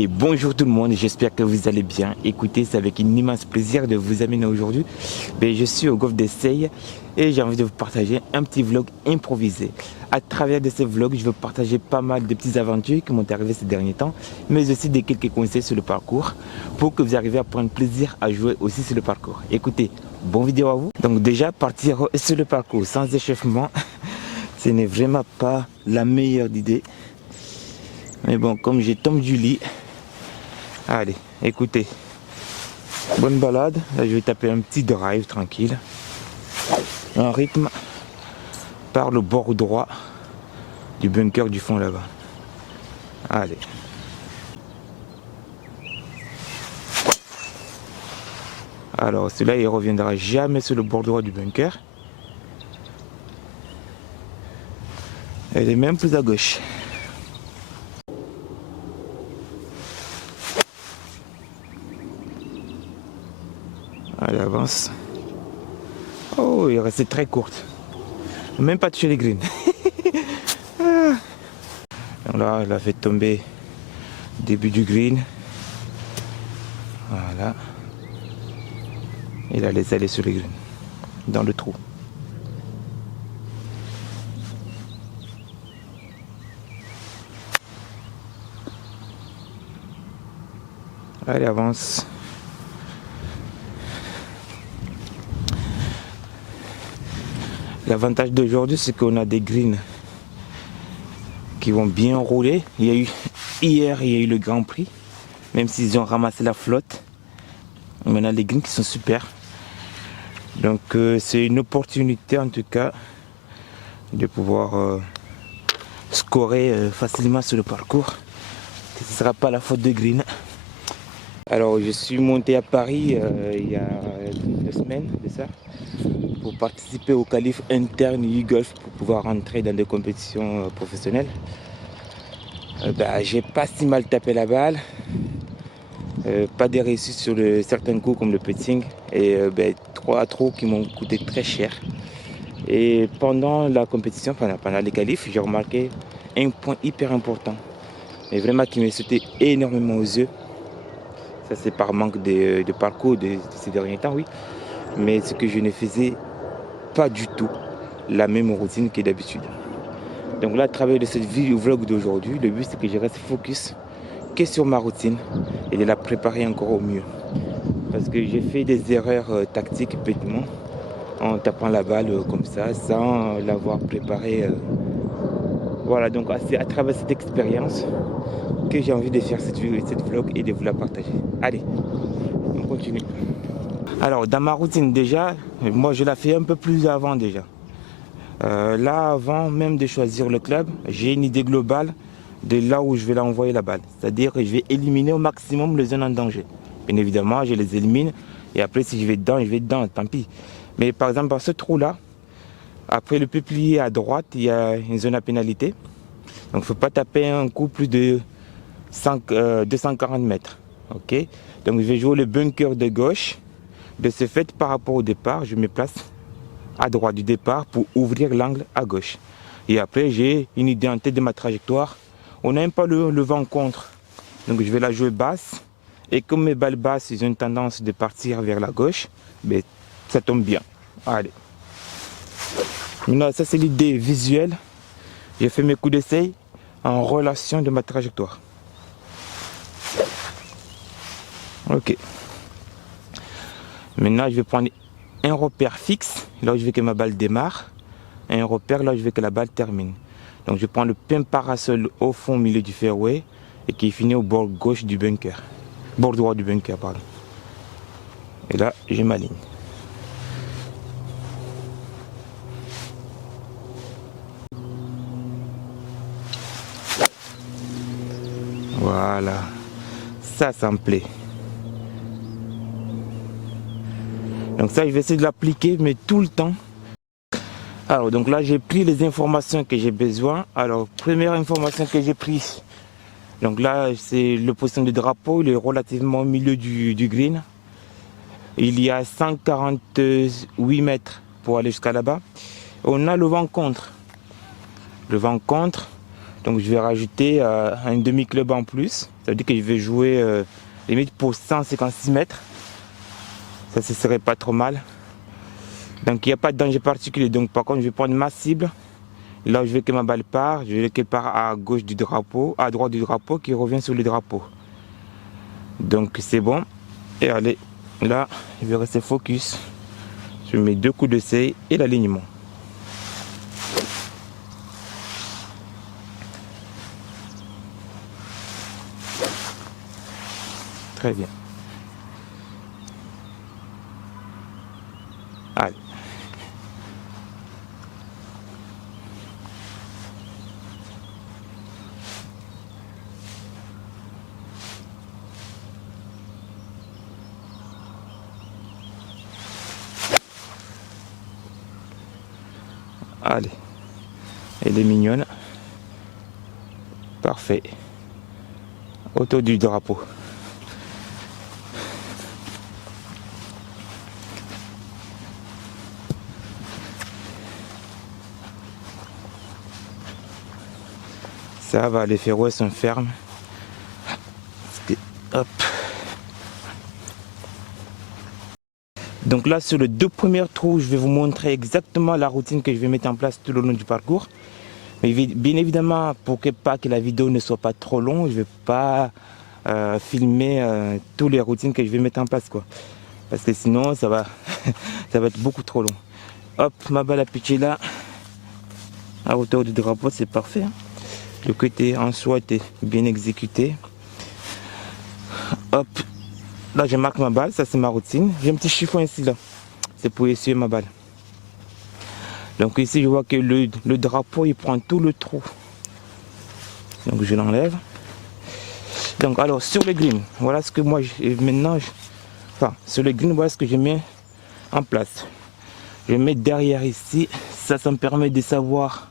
Et bonjour tout le monde, j'espère que vous allez bien. Écoutez, c'est avec un immense plaisir de vous amener aujourd'hui. Je suis au golfe d'Essey et j'ai envie de vous partager un petit vlog improvisé. À travers de ce vlog, je vais partager pas mal de petites aventures qui m'ont arrivé ces derniers temps, mais aussi des quelques conseils sur le parcours pour que vous arriviez à prendre plaisir à jouer aussi sur le parcours. Écoutez, bonne vidéo à vous. Donc déjà, partir sur le parcours sans échauffement, ce n'est vraiment pas la meilleure idée. Mais bon, comme je tombe du lit, allez, écoutez, bonne balade. Là, je vais taper un petit drive tranquille, en rythme, par le bord droit du bunker du fond là-bas. Allez. Alors, celui-là, il ne reviendra jamais sur le bord droit du bunker. Elle est même plus à gauche. Allez, avance. Oh, il est resté très courte. Même pas touché les greens. Donc là, il a fait tomber début du green. Voilà. Il a laissé aller sur les greens. Dans le trou. Allez, avance. L'avantage d'aujourd'hui, c'est qu'on a des greens qui vont bien rouler. Hier, il y a eu le Grand Prix, même s'ils ont ramassé la flotte. On a les greens qui sont super. Donc c'est une opportunité en tout cas de pouvoir scorer facilement sur le parcours. Ce ne sera pas la faute de green. Alors je suis monté à Paris il y a 2 semaines de ça, pour participer au qualif interne e-golf pour pouvoir rentrer dans des compétitions professionnelles. J'ai pas si mal tapé la balle, pas de réussite sur certains coups comme le putting et 3 trous qui m'ont coûté très cher. Et pendant la compétition, pendant les qualifs, j'ai remarqué un point hyper important, mais vraiment qui m'est sauté énormément aux yeux. Ça c'est par manque de parcours de ces derniers temps, oui. Mais ce que je ne faisais pas du tout la même routine que d'habitude. Donc là, à travers de cette vlog d'aujourd'hui, le but c'est que je reste focus que sur ma routine et de la préparer encore au mieux. Parce que j'ai fait des erreurs tactiques bêtement en tapant la balle comme ça, sans l'avoir préparée. Voilà, donc c'est à travers cette expérience que j'ai envie de faire cette vlog et de vous la partager. Allez, on continue. Alors, dans ma routine déjà, moi je la fais un peu plus avant déjà. Là, avant même de choisir le club, j'ai une idée globale de là où je vais l'envoyer la balle. C'est-à-dire que je vais éliminer au maximum les zones en danger. Bien évidemment, je les élimine et après si je vais dedans, tant pis. Mais par exemple, dans ce trou-là, après le peuplier à droite, il y a une zone à pénalité. Donc il ne faut pas taper un coup plus de 240 mètres. Ok. Donc je vais jouer le bunker de gauche. De ce fait, par rapport au départ, je me place à droite du départ pour ouvrir l'angle à gauche. Et après, j'ai une idée en tête de ma trajectoire. On n'aime pas le vent contre. Donc je vais la jouer basse. Et comme mes balles basses, ils ont une tendance de partir vers la gauche, ça tombe bien. Allez. Maintenant, ça c'est l'idée visuelle. J'ai fait mes coups d'essai en relation de ma trajectoire. Ok. Maintenant, je vais prendre un repère fixe, là où je veux que ma balle démarre, et un repère là où je veux que la balle termine. Donc je prends le pin parasol au fond au milieu du fairway et qui finit au bord gauche du bunker. Bord droit du bunker, pardon. Et là, j'ai ma ligne. Voilà, ça me plaît. Donc ça, je vais essayer de l'appliquer, mais tout le temps. Alors, donc là, j'ai pris les informations que j'ai besoin. Alors, première information que j'ai prise. Donc là, c'est le position de drapeau, il est relativement au milieu du green. Il y a 148 mètres pour aller jusqu'à là-bas. On a le vent contre. Le vent contre. Donc je vais rajouter un demi-club en plus. Ça veut dire que je vais jouer limite pour 156 mètres. Ça, ce serait pas trop mal. Donc il n'y a pas de danger particulier. Donc par contre, je vais prendre ma cible. Là où je veux que ma balle part, je veux qu'elle part à gauche du drapeau, à droite du drapeau, qui revient sur le drapeau. Donc c'est bon. Et allez, là, je vais rester focus sur mes 2 coups de seuil et l'alignement. Très bien. Allez. Allez. Elle est mignonne. Parfait. Autour du drapeau. Ça va, les ferrouets sont fermes. Hop. Donc là, sur les 2 premiers trous, je vais vous montrer exactement la routine que je vais mettre en place tout le long du parcours. Mais bien évidemment, pour que la vidéo ne soit pas trop longue, je ne vais pas filmer toutes les routines que je vais mettre en place, quoi. Parce que sinon, ça va, ça va être beaucoup trop long. Hop, ma balle à pitcher là, à hauteur du drapeau, c'est parfait. Hein. Le côté en soi était bien exécuté. Hop, là je marque ma balle, ça c'est ma routine. J'ai un petit chiffon ici là, c'est pour essuyer ma balle. Donc ici je vois que le drapeau il prend tout le trou. Donc je l'enlève. Donc alors sur le green, voilà ce que moi maintenant, enfin sur le green, voilà ce que je mets en place. Je mets derrière ici, ça me permet de savoir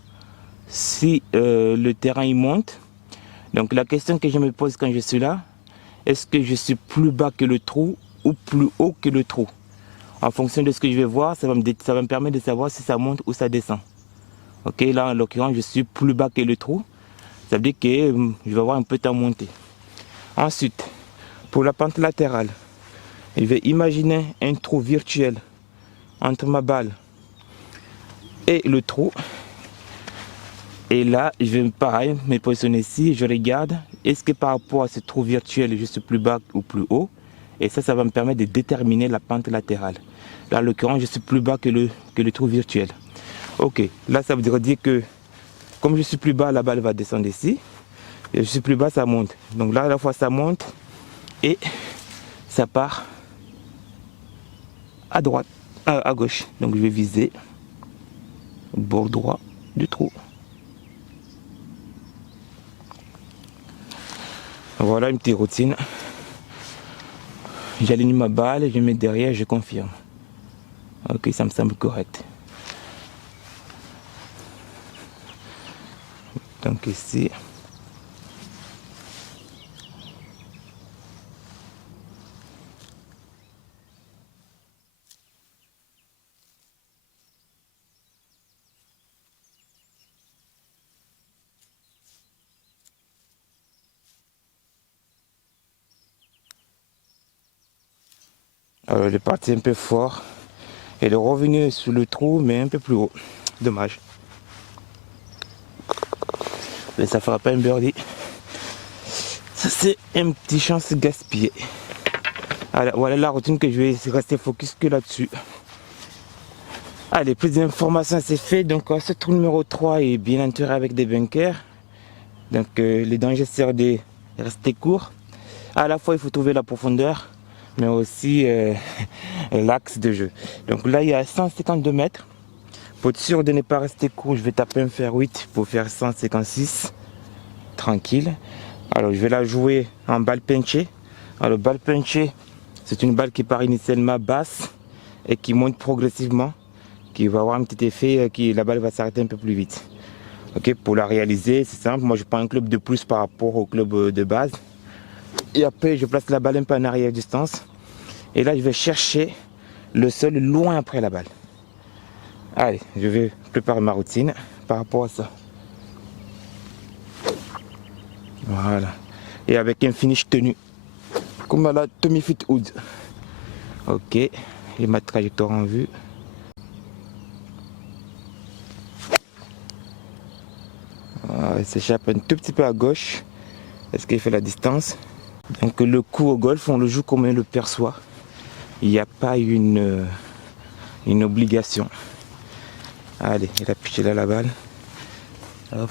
si le terrain il monte. Donc la question que je me pose quand je suis là, est-ce que je suis plus bas que le trou ou plus haut que le trou? En fonction de ce que je vais voir, ça va me permettre de savoir si ça monte ou ça descend. Ok, là en l'occurrence, je suis plus bas que le trou. Ça veut dire que je vais avoir un peu de temps monter. Ensuite, pour la pente latérale, je vais imaginer un trou virtuel entre ma balle et le trou. Et là, je vais pareil me positionner ici, je regarde, est-ce que par rapport à ce trou virtuel, je suis plus bas ou plus haut? Et ça va me permettre de déterminer la pente latérale. Là, en l'occurrence, je suis plus bas que le trou virtuel. Ok, là, ça voudrait dire que comme je suis plus bas, la balle va descendre ici. Et je suis plus bas, ça monte. Donc là, à la fois, ça monte et ça part à droite, à gauche. Donc je vais viser le bord droit du trou. Voilà une petite routine. J'aligne ma balle, je mets derrière, je confirme. Ok, ça me semble correct. Donc ici. Alors il est parti un peu fort. Il est revenu sous le trou, mais un peu plus haut. Dommage. Mais ça fera pas un birdie. Ça c'est un petit chance gaspillée. Alors, voilà la routine que je vais rester focus que là-dessus. Allez, plus d'informations c'est fait. Donc ce trou numéro 3 est bien entouré avec des bunkers. Donc les dangers servent de rester court. À la fois il faut trouver la profondeur, mais aussi l'axe de jeu. Donc là il y a 152 mètres. Pour être sûr de ne pas rester court, je vais taper un fer 8 pour faire 156. Tranquille. Alors je vais la jouer en balle pinchée. Alors balle pinchée, c'est une balle qui part initialement basse et qui monte progressivement, qui va avoir un petit effet qui la balle va s'arrêter un peu plus vite. Ok, pour la réaliser, c'est simple. Moi je prends un club de plus par rapport au club de base. Et après je place la balle un peu en arrière distance. Et là je vais chercher le sol loin après la balle. Allez, je vais préparer ma routine par rapport à ça. Voilà. et avec un finish tenu, comme à la Tommy Fleetwood. Ok, et ma trajectoire en vue. Il s'échappe un tout petit peu à gauche. Est-ce qu'il fait la distance? Donc le coup au golf, on le joue comme on le perçoit. Il n'y a pas une obligation. Allez, il a piché là la balle. Hop.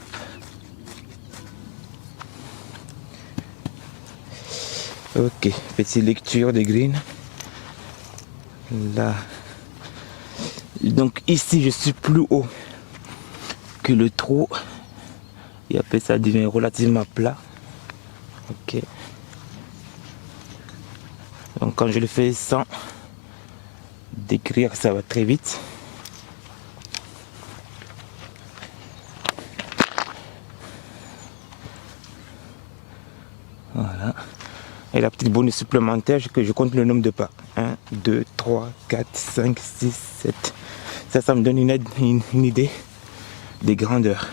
Ok, petite lecture des greens. Là. Donc ici, je suis plus haut que le trou. Et après, ça devient relativement plat. Ok. Donc quand je le fais sans décrire, ça va très vite. Voilà. Et la petite bonus supplémentaire, que je compte le nombre de pas. 1, 2, 3, 4, 5, 6, 7. Ça me donne une idée des grandeurs.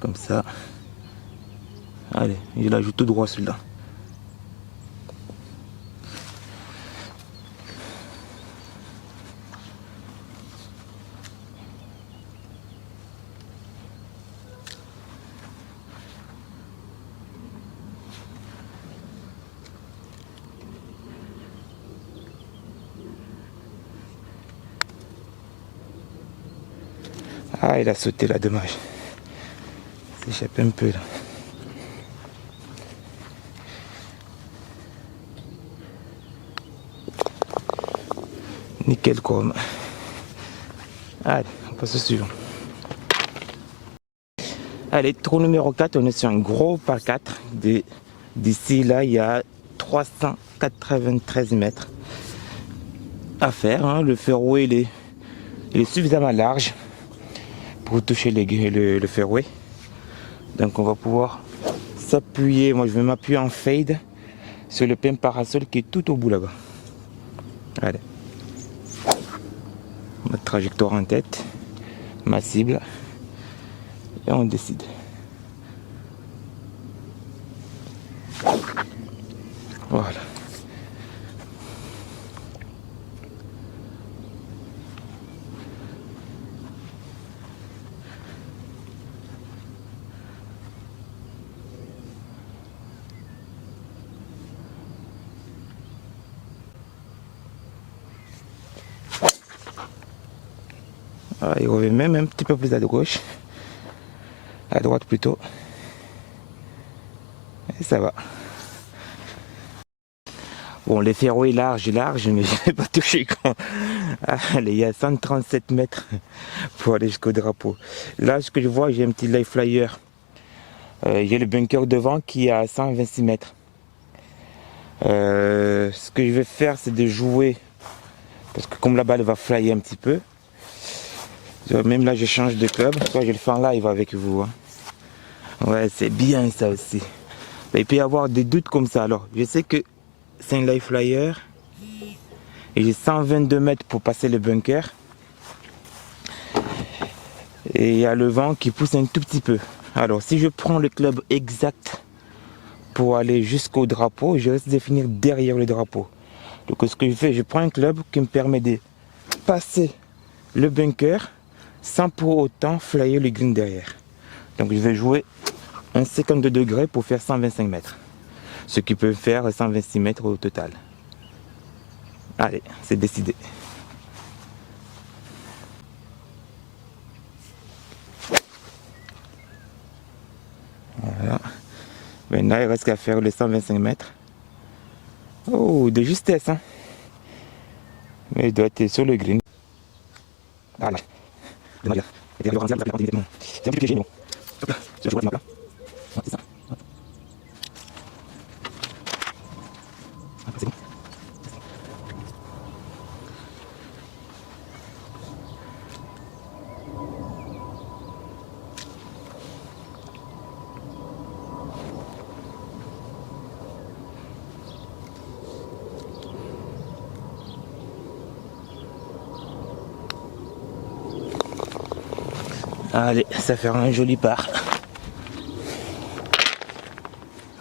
Comme ça. Allez, je l'ajoute tout droit celui-là. Ah, il a sauté là, dommage. Il s'échappe un peu là. Nickel chrome. Allez, on passe au suivant. Allez, trou numéro 4, on est sur un gros par 4. D'ici là, il y a 393 mètres à faire. Hein. Le fairway, il est suffisamment large pour toucher le fairway. Donc on va pouvoir s'appuyer. Moi, je vais m'appuyer en fade sur le pin parasol qui est tout au bout là-bas. Allez. Ma trajectoire en tête, ma cible, et on décide. Voilà. Ah, il revient même un petit peu plus à gauche, à droite plutôt, et ça va. Bon, les fairways larges, mais je n'ai pas touché quand. Allez, il y a 137 mètres pour aller jusqu'au drapeau. Là, ce que je vois, j'ai un petit live flyer. J'ai le bunker devant qui est à 126 mètres. Ce que je vais faire, c'est de jouer, parce que comme la balle va flyer un petit peu, même là, je change de club. Soit je le fais en live avec vous. Hein. Ouais, c'est bien ça aussi. Mais il peut y avoir des doutes comme ça. Alors, je sais que c'est un live flyer. Et j'ai 122 mètres pour passer le bunker. Et il y a le vent qui pousse un tout petit peu. Alors, si je prends le club exact pour aller jusqu'au drapeau, je risque de finir derrière le drapeau. Donc, ce que je fais, je prends un club qui me permet de passer le bunker sans pour autant flyer le green derrière. Donc je vais jouer un 52 degrés pour faire 125 mètres. Ce qui peut faire 126 mètres au total. Allez, c'est décidé. Voilà. Maintenant, il reste qu'à faire les 125 mètres. Oh, de justesse, hein. Mais il doit être sur le green. Voilà. C'est un petit piégé, non. C'est ça. C'est bon. Allez, ça fera un joli par.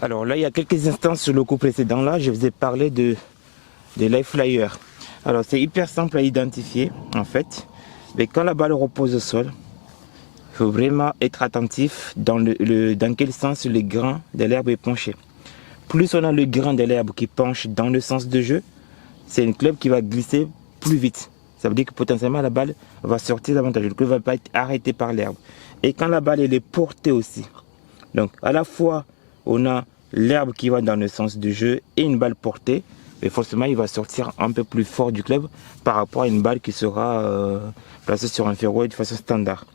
Alors là, il y a quelques instants sur le coup précédent, là, je vous ai parlé de Live Flyer. Alors c'est hyper simple à identifier en fait. Mais quand la balle repose au sol, il faut vraiment être attentif dans quel sens le grain de l'herbe est penché. Plus on a le grain de l'herbe qui penche dans le sens de jeu, c'est une club qui va glisser plus vite. Ça veut dire que potentiellement la balle va sortir davantage. Le club ne va pas être arrêté par l'herbe. Et quand la balle elle est portée aussi. Donc à la fois on a l'herbe qui va dans le sens du jeu et une balle portée. Mais forcément il va sortir un peu plus fort du club par rapport à une balle qui sera placée sur un fairway de façon standard.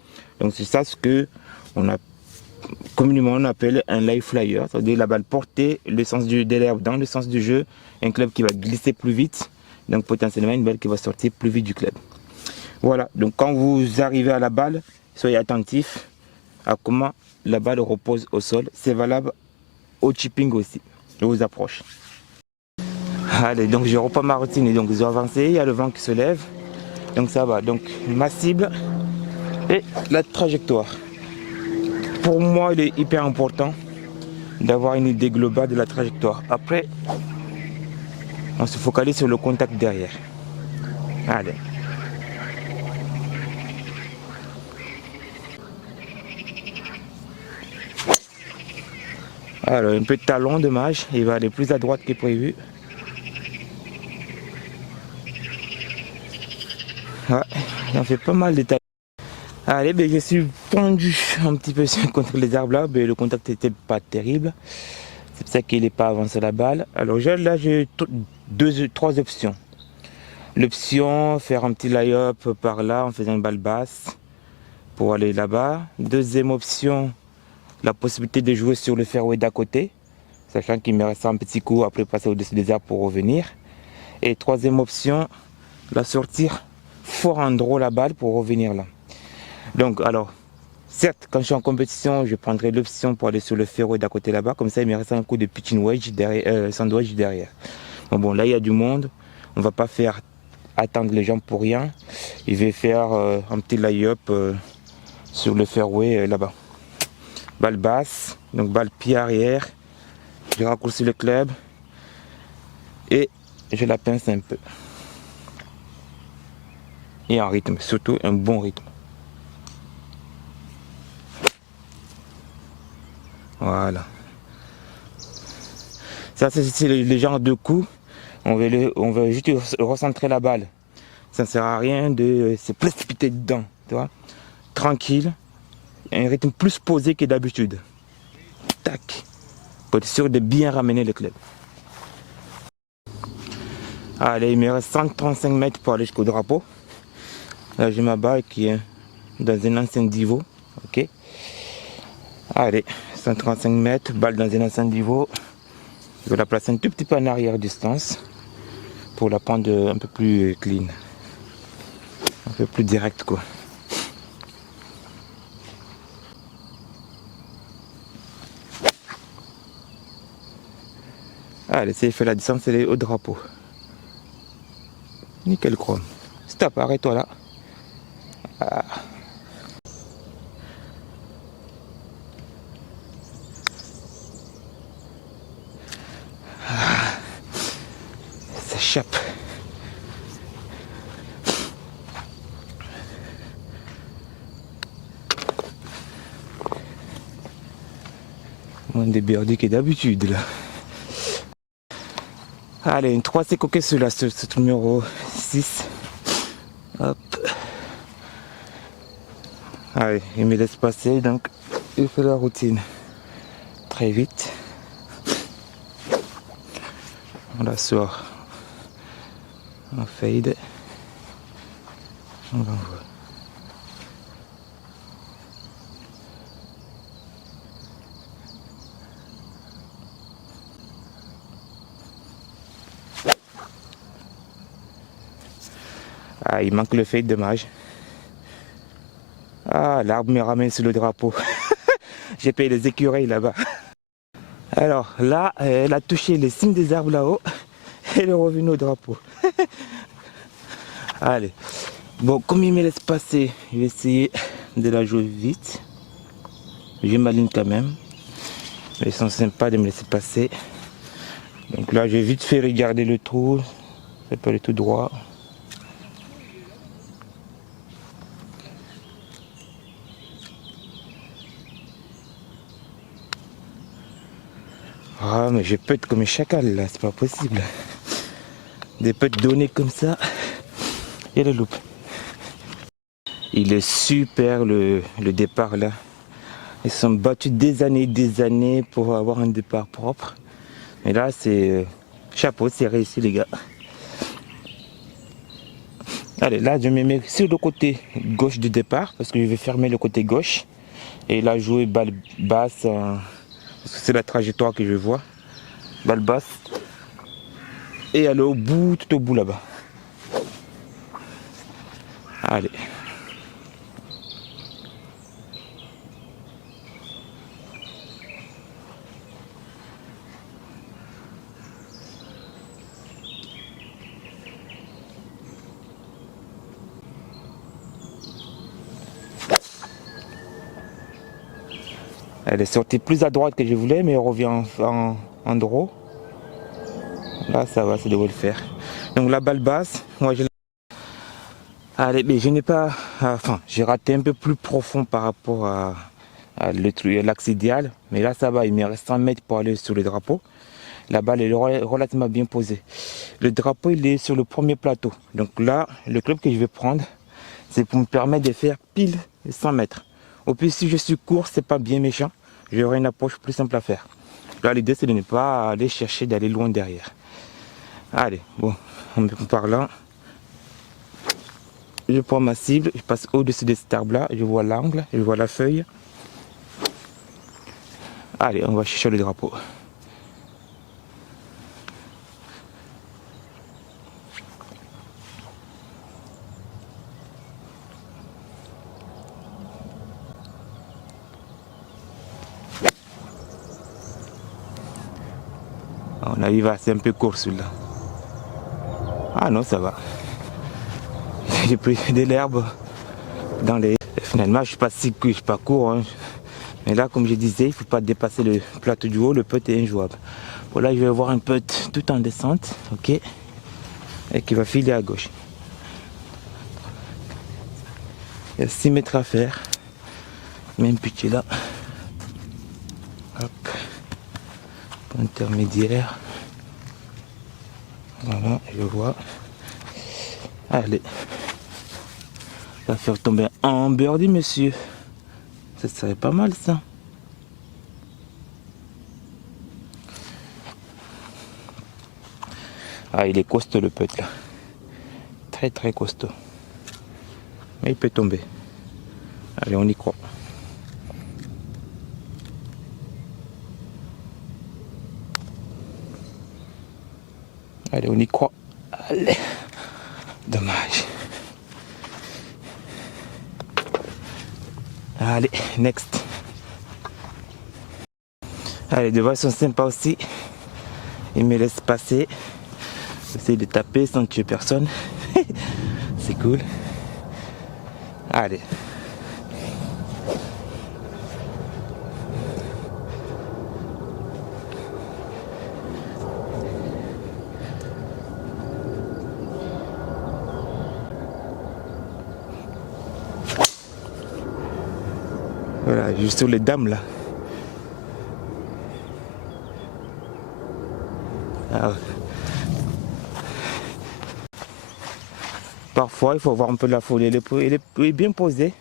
Donc c'est ça ce que communément on appelle un live flyer, c'est-à-dire la balle portée, le sens de l'herbe dans le sens du jeu, un club qui va glisser plus vite, donc potentiellement une balle qui va sortir plus vite du club. Voilà, donc quand vous arrivez à la balle, soyez attentif à comment la balle repose au sol. C'est valable au chipping aussi, aux approches. Allez, donc je reprends ma routine et donc je vais avancer, il y a le vent qui se lève, donc ça va. Donc ma cible et la trajectoire. Pour moi, il est hyper important d'avoir une idée globale de la trajectoire. Après, on se focalise sur le contact derrière. Allez. Alors, un peu de talon, dommage. Il va aller plus à droite que prévu. Ouais, il en fait pas mal de talons. Allez, ben, je suis pendu un petit peu contre les arbres là. Ben, le contact n'était pas terrible. C'est pour ça qu'il n'est pas avancé la balle. Alors là, j'ai trois options. L'option, faire un petit lay-up par là en faisant une balle basse pour aller là-bas. Deuxième option, la possibilité de jouer sur le fairway d'à côté, sachant qu'il me reste un petit coup après passer au-dessus des arbres pour revenir. Et troisième option, la sortir fort en draw la balle pour revenir là. Donc alors, certes, quand je suis en compétition, je prendrai l'option pour aller sur le fairway d'à côté là-bas. Comme ça, il me reste un coup de pitching wedge derrière, sandwich derrière. Bon, là, il y a du monde. On ne va pas faire attendre les gens pour rien. Il va faire un petit lay-up sur le fairway là-bas. Balle basse, donc balle pied arrière. Je raccourcis le club et je la pince un peu. Et en rythme, surtout un bon rythme. Voilà. Ça, c'est le genre de coup. On va juste recentrer la balle. Ça ne sert à rien de se précipiter dedans. Tu vois, tranquille. Un rythme plus posé que d'habitude. Tac. Pour être sûr de bien ramener le club. Allez, il me reste 135 mètres pour aller jusqu'au drapeau. Là, j'ai ma balle qui est dans un ancien niveau. Ok. Allez, 135 mètres, balle dans un ancien niveau. Je vais la placer un tout petit peu en arrière distance pour la prendre un peu plus clean. Un peu plus direct quoi. Allez, c'est fait la distance, elle est au drapeau. Nickel chrome. Stop, arrête-toi là. Ah. Ah. Ça échappe. Moins de birdies que d'habitude là. Allez, une 3 c'est coquet sur ce numéro 6. Hop. Allez, il me laisse passer, donc il fait la routine très vite. On la sort en fade. On l'envoie. Ah, il manque le fade, dommage. Ah, l'arbre me ramène sur le drapeau. J'ai payé les écureuils là-bas. Alors là, elle a touché les cimes des arbres là-haut. Elle est revenue au drapeau. Allez. Bon, comme il me laisse passer, je vais essayer de la jouer vite. Je m'aligne quand même. Mais ils sont sympas de me laisser passer. Donc là, j'ai vite fait regarder le trou. C'est pas le tout droit. Ah, mais je peux être comme un chacal là, c'est pas possible. Des pets donnés comme ça. Et le loup. Il est super le départ là. Ils se sont battus des années pour avoir un départ propre. Mais là, c'est chapeau, c'est réussi les gars. Allez, là, je me mets sur le côté gauche du départ parce que je vais fermer le côté gauche. Et là, jouer balle basse, parce que c'est la trajectoire que je vois. Balle basse. Et aller au bout, tout au bout là-bas. Allez. Elle est sortie plus à droite que je voulais, mais elle revient en draw. Là, ça va, ça devrait le faire. Donc la balle basse, moi je... Allez, mais je n'ai pas... Enfin, j'ai raté un peu plus profond par rapport à l'axe idéal. Mais là, ça va, il me reste 100 mètres pour aller sur le drapeau. La balle est relativement bien posée. Le drapeau, il est sur le premier plateau. Donc là, le club que je vais prendre, c'est pour me permettre de faire pile 100 mètres. Au plus, si je suis court, c'est pas bien méchant. J'aurai une approche plus simple à faire. Là, l'idée, c'est de ne pas aller chercher d'aller loin derrière. Allez, bon, en me parlant, je prends ma cible, je passe au-dessus de cet arbre-là, je vois l'angle, je vois la feuille. Allez, on va chercher le drapeau. On arrive à, c'est un peu court celui-là. Ah non, ça va. J'ai pris de l'herbe dans les... Finalement, je suis pas court. Hein. Mais là, comme je disais, il ne faut pas dépasser le plateau du haut, le putt est injouable. Bon, là, je vais avoir un putt tout en descente, ok, et qui va filer à gauche. Il y a 6 mètres à faire. Même petit là. Hop. Intermédiaire. Voilà, je vois. Allez. Ça va faire tomber un birdie, monsieur. Ça serait pas mal, ça. Ah, il est costaud, le putt, là. Très, très costaud. Mais il peut tomber. Allez, on y croit. Allez, on y croit. Allez. Dommage. Allez, next. Allez, les devants sont sympas aussi. Ils me laissent passer. J'essaie de taper sans tuer personne. C'est cool. Allez. Voilà, juste sur les dames là. Ah. Parfois, il faut voir un peu la folie. Elle est bien posée.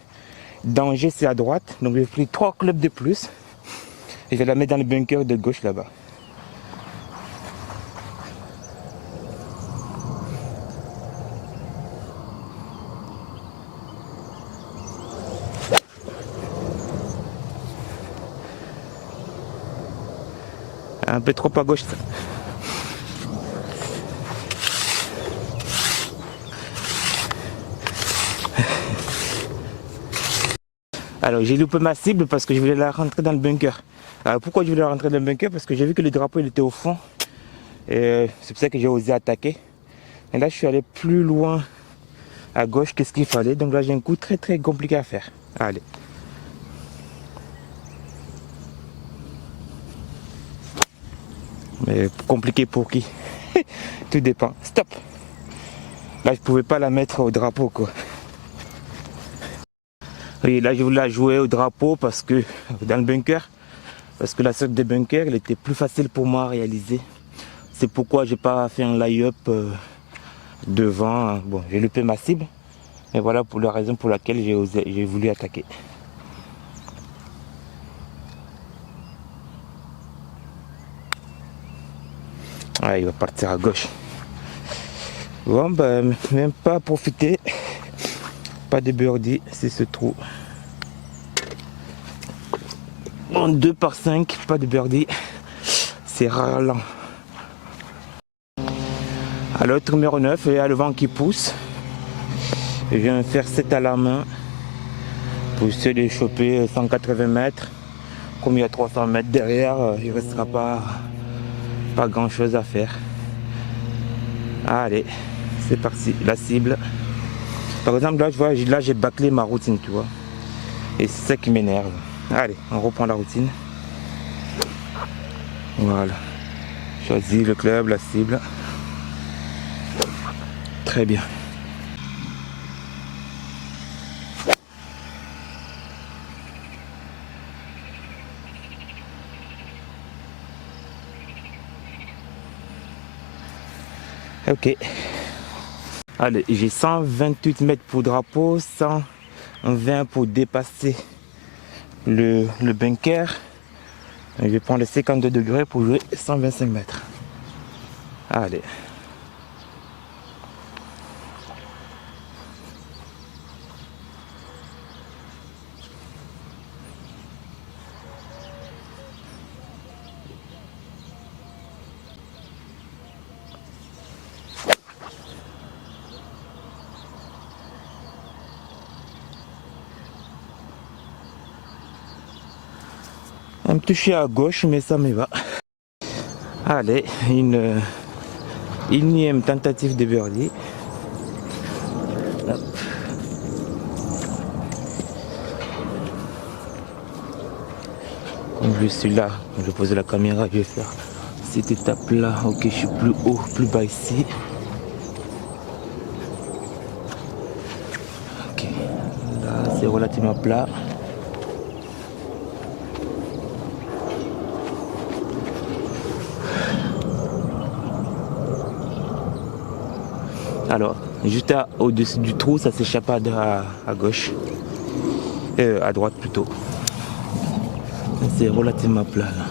Danger, c'est à droite. Donc, j'ai pris 3 clubs de plus. Et je vais la mettre dans le bunker de gauche là-bas. Un peu trop à gauche ça. Alors j'ai loupé ma cible parce que je voulais la rentrer dans le bunker. Alors pourquoi je voulais la rentrer dans le bunker? Parce que j'ai vu que le drapeau il était au fond. Et c'est pour ça que j'ai osé attaquer. Et là je suis allé plus loin à gauche que ce qu'il fallait. Donc là j'ai un coup très très compliqué à faire. Allez. Mais compliqué pour qui? Tout dépend. Stop! Là, je pouvais pas la mettre au drapeau, quoi. Oui, là, je voulais la jouer au drapeau parce que, dans le bunker, parce que la sorte de bunker, elle était plus facile pour moi à réaliser. C'est pourquoi j'ai pas fait un lie-up devant. Bon, j'ai loupé ma cible. Mais voilà pour la raison pour laquelle j'ai voulu attaquer. Ah, il va partir à gauche. Bon, ben, même pas profiter. Pas de birdie, c'est ce trou. Bon, 2 par 5, pas de birdie. C'est ralent. À l'autre numéro 9, il y a le vent qui pousse. Je viens faire 7 à la main pour essayer de choper 180 mètres. Comme il y a 300 mètres derrière, il ne restera pas grand chose à faire. Allez, c'est parti, la cible. Par exemple, là, je vois, là j'ai bâclé ma routine, tu vois. Et c'est ça qui m'énerve. Allez, on reprend la routine. Voilà. Choisis le club, la cible. Très bien. Ok. Allez, j'ai 128 mètres pour drapeau, 120 pour dépasser le bunker. Je vais prendre les 52 degrés pour jouer 125 mètres. Allez. Un petit touché à gauche, mais ça me va. Allez, une énième tentative de birdie. Hop. Comme je suis là, je vais poser la caméra, je vais faire cette étape là. Ok, je suis plus haut, plus bas ici. Ok, là c'est relativement plat. Alors, juste au-dessus du trou, ça s'échappe à gauche. À droite plutôt. C'est relativement plat là.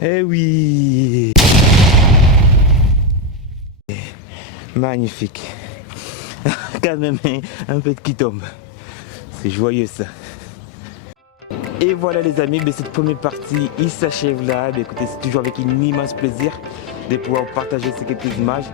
Eh oui! Magnifique! Quand même un peu qui tombe. C'est joyeux ça. Et voilà les amis, cette première partie il s'achève là. Écoutez, c'est toujours avec un immense plaisir de pouvoir partager ces quelques images.